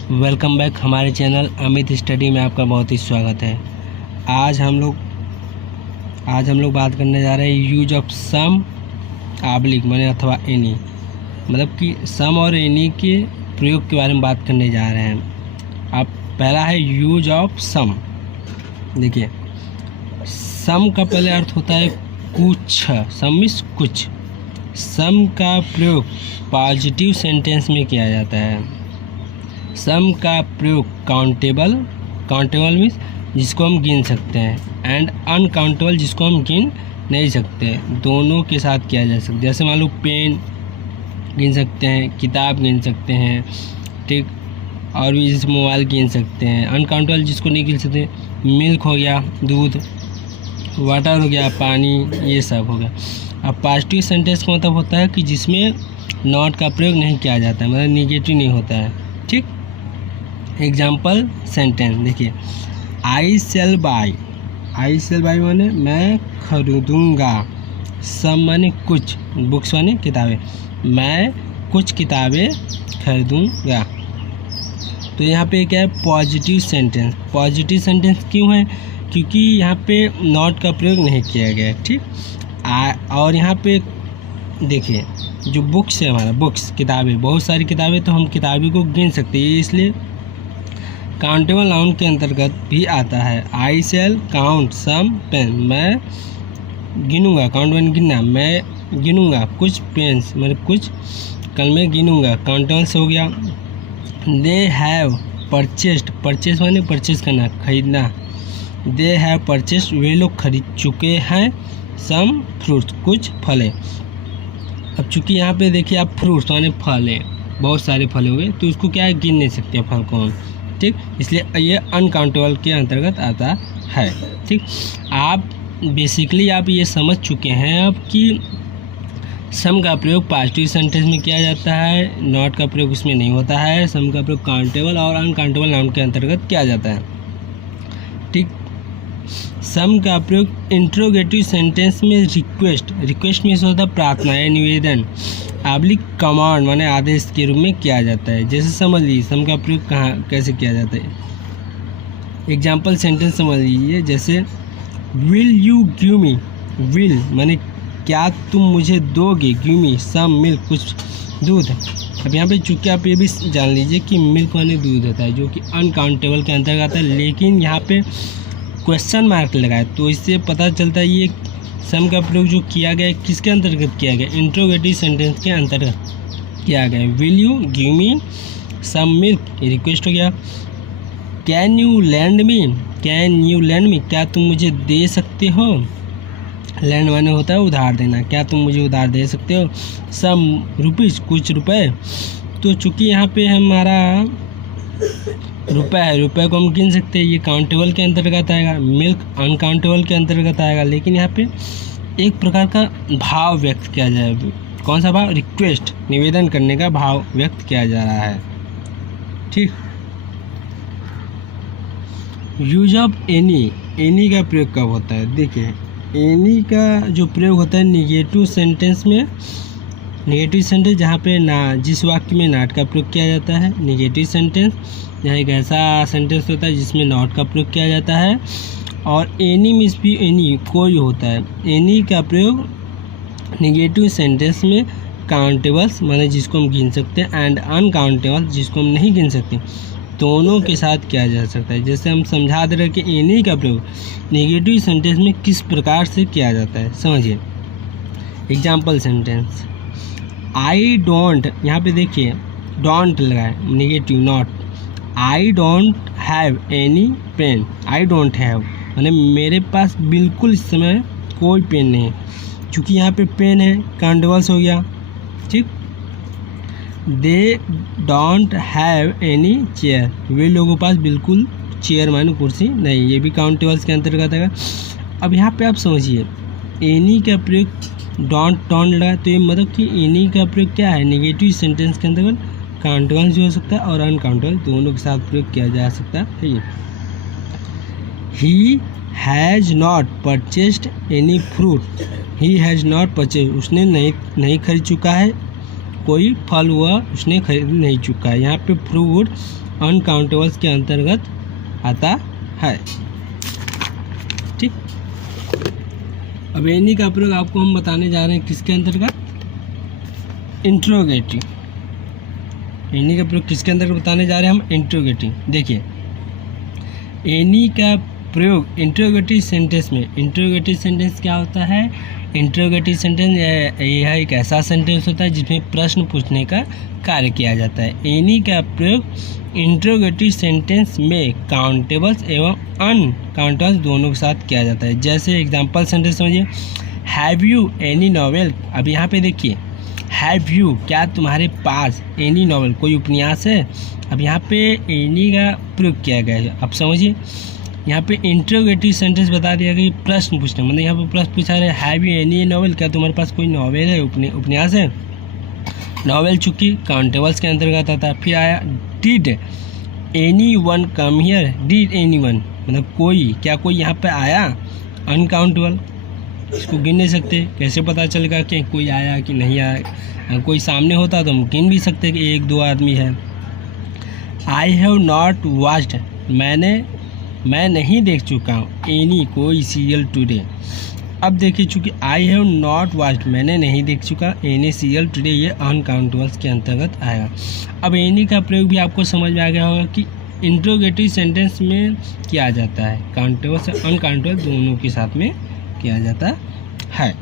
Welcome back हमारे channel Amit study में आपका बहुत ही स्वागत है। आज हम लोग बात करने जा रहे हैं यूज ऑफ सम आब्लिक माने अथवा एनी, मतलब कि सम और एनी के प्रयोग के बारे में बात करने जा रहे हैं। अब पहला है यूज ऑफ सम। देखिए, सम का पहले अर्थ होता है कुछ, सम मीन्स कुछ। सम का प्रयोग पॉजिटिव सेंटेंस में किया जाता है। सम का प्रयोग काउंटेबल मीन्स जिसको हम गिन सकते हैं, एंड अनकाउंटेबल जिसको हम गिन नहीं सकते, दोनों के साथ किया जा सकता है। जैसे मान लो पेन गिन सकते हैं, किताब गिन सकते हैं, ठीक, और भी जैसे मोबाइल गिन सकते हैं। अनकाउंटेबल जिसको नहीं गिन सकते, मिल्क हो गया, दूध, वाटर हो गया, पानी, ये सब हो गया। अब पॉजिटिव सेंटेंस का मतलब होता है कि जिसमें नॉट का प्रयोग नहीं किया जाता है, मतलब निगेटिव नहीं होता है, ठीक। एग्जाम्पल सेंटेंस देखिए, आई सेल बाई माने मैं खरीदूँगा, सम माने कुछ, बुक्स माने किताबें, मैं कुछ किताबें खरीदूँगा। तो यहाँ पे क्या है, पॉजिटिव सेंटेंस। पॉजिटिव सेंटेंस क्यों है? क्योंकि यहाँ पे नॉट का प्रयोग नहीं किया गया है, ठीक। और यहाँ पे देखिए, जो बुक्स है हमारा, बुक्स किताबें, बहुत सारी किताबें, तो हम किताबें को गिन सकते हैं, इसलिए काउंटेबल नाउन के अंतर्गत भी आता है। आई सेल काउंट सम पेन, मैं गिनूँगा, काउंट मैंने गिनना, मैं गिनूँगा कुछ पेन्स, मतलब कुछ कलमें गिनूँगा, काउंटेबल से हो गया। दे हैव परचेस्ड, परचेस माने परचेस करना, खरीदना, दे हैव परचेस्ड, वे लोग खरीद चुके हैं, सम फ्रूट्स, कुछ फल है। अब चूँकि यहाँ पे देखिए आप फ्रूट्स माने फल है, बहुत सारे फल हो गए, तो उसको क्या है, गिन नहीं सकते फल को हम, ठीक, इसलिए ये अनकाउंटेबल के अंतर्गत आता है, ठीक। आप बेसिकली आप ये समझ चुके हैं अब कि सम का प्रयोग पॉजिटिव सेंटेंस में किया जाता है, नॉट का प्रयोग उसमें नहीं होता है। सम का प्रयोग काउंटेबल और अनकाउंटेबल नाउन के अंतर्गत किया जाता है, ठीक। सम का प्रयोग इंट्रोगेटिव सेंटेंस में रिक्वेस्ट में होता है प्रार्थना या निवेदन, आब्लिक कमांड माने आदेश के रूप में किया जाता है। जैसे समझ लीजिए सम का प्रयोग कैसे किया जाता है। एग्जाम्पल सेंटेंस समझ लीजिए, जैसे will you give me, will माने क्या तुम मुझे दोगे, गिव मी सम मिल्क, कुछ दूध। अब यहाँ पे चूँकि आप ये भी जान लीजिए कि मिल्क माने दूध होता है, जो कि अनकाउंटेबल के अंतर्गत आता है, लेकिन यहाँ पे क्वेश्चन मार्क लगाए, तो इससे पता चलता है ये सम का प्रयोग जो किया गया है किसके अंतर्गत किया गया, इंट्रोगेटिव सेंटेंस के अंतर्गत किया गया है। Will you give me some milk, request हो गया। कैन यू लैंड मी, क्या तुम मुझे दे सकते हो, लैंड माने होता है उधार देना, क्या तुम मुझे उधार दे सकते हो। सम रुपीज़, कुछ रुपए, तो चूँकि यहाँ पे हमारा रुपए है, रुपए को हम गिन सकते हैं, ये काउंटेबल के अंतर्गत आएगा। मिल्क अनकाउंटेबल के अंतर्गत आएगा, लेकिन यहाँ पे एक प्रकार का भाव व्यक्त किया जाए। कौन सा भाव? रिक्वेस्ट, निवेदन करने का भाव व्यक्त किया जा रहा है, ठीक। यूज ऑफ एनी का प्रयोग कब होता है? देखिए, एनी का जो प्रयोग होता है निगेटिव सेंटेंस में, निगेटिव सेंटेंस जहाँ पे ना, जिस वाक्य में नॉट का प्रयोग किया जाता है, निगेटिव सेंटेंस यहाँ एक ऐसा सेंटेंस होता है जिसमें नॉट का प्रयोग किया जाता है। और एनी मीन्स भी एनी कोई होता है। एनी का प्रयोग निगेटिव सेंटेंस में काउंटेबल्स माने जिसको हम गिन सकते हैं, एंड अनकाउंटेबल जिसको हम नहीं गिन सकते, दोनों के साथ किया जा सकता है। जैसे हम समझा दे रहे हैं कि एनी का प्रयोग निगेटिव सेंटेंस में किस प्रकार से किया जाता है, समझिए। एग्जाम्पल सेंटेंस, आई डोंट, यहाँ पे देखिए डोंट लगाए, negative not. I don't have any pain, I don't have माने मेरे पास बिल्कुल इस समय कोई पेन नहीं है, चूँकि यहाँ पे पेन है, काउंटेबल्स हो गया, ठीक। They don't have any chair, वे लोगों के पास बिल्कुल चेयर माने कुर्सी नहीं, ये भी काउंटेबल्स के अंतर्गत आएगा। अब यहाँ पे आप समझिए, एनी का प्रयोग डोंट लगा, तो ये मतलब कि एनी का प्रयोग क्या है, निगेटिव सेंटेंस के अंतर्गत काउंटेबल भी हो सकता है और अनकाउंटेबल, दोनों के साथ प्रयोग किया जा सकता है। He has not purchased any fruit, he has not purchase, उसने नहीं खरीद चुका है कोई फल वह उसने खरीद नहीं चुका है। यहाँ पे फ्रूट अनकाउंटेबल्स के अंतर्गत आता है। ठीक, अब एनी का प्रयोग आपको हम बताने जा रहे हैं किसके अंतर्गत, इंट्रोगेटिव। एनी का प्रयोग किसके अंतर्गत बताने जा रहे हैं हम, इंट्रोगेटिव। देखिए एनी का प्रयोग इंट्रोगेटिव सेंटेंस में। इंट्रोगेटिव सेंटेंस क्या होता है, इंट्रोगेटिव सेंटेंस यह एक ऐसा सेंटेंस होता है जिसमें प्रश्न पूछने का कार्य किया जाता है। एनी का प्रयोग इंट्रोगेटिव सेंटेंस में काउंटेबल्स एवं अनकाउंटेबल्स दोनों के साथ किया जाता है। जैसे एग्जांपल सेंटेंस समझिए, हैव यू एनी नॉवेल। अब यहाँ पे देखिए हैव यू, क्या तुम्हारे पास एनी नॉवेल, कोई उपन्यास है। अब यहाँ पे एनी का प्रयोग किया गया है। अब समझिए यहाँ पे इंट्रोगेटिव सेंटेंस बता दिया गया, प्रश्न पूछना, मतलब यहाँ पे प्रश्न पूछा रहे हैव यू एनी नॉवेल, क्या तुम्हारे पास कोई नॉवेल है, उपन्यास है। नॉवेल चूँकि काउंटेबल्स के अंतर्गत आता है। फिर आया did any one come here, did any one मतलब कोई, क्या कोई यहाँ पे आया, अनकाउंटेबल, इसको गिन नहीं सकते। कैसे पता चलेगा कि कोई आया कि नहीं आया, कोई सामने होता तो हम गिन भी सकते कि एक दो आदमी है। आई हैव नॉट वॉच्ड, मैं नहीं देख चुका हूँ, एनी कोई सीरियल टुडे। अब देखिए चूँकि आई हैव नॉट वॉच्ड, मैंने नहीं देख चुका, एनी सीरियल टुडे, ये अनकाउंटेबल्स के अंतर्गत आएगा। अब एनी का प्रयोग भी आपको समझ में आ गया होगा कि इंट्रोगेटिव सेंटेंस में किया जाता है, काउंटेबल से अनकाउंटेबल दोनों के साथ में किया जाता है।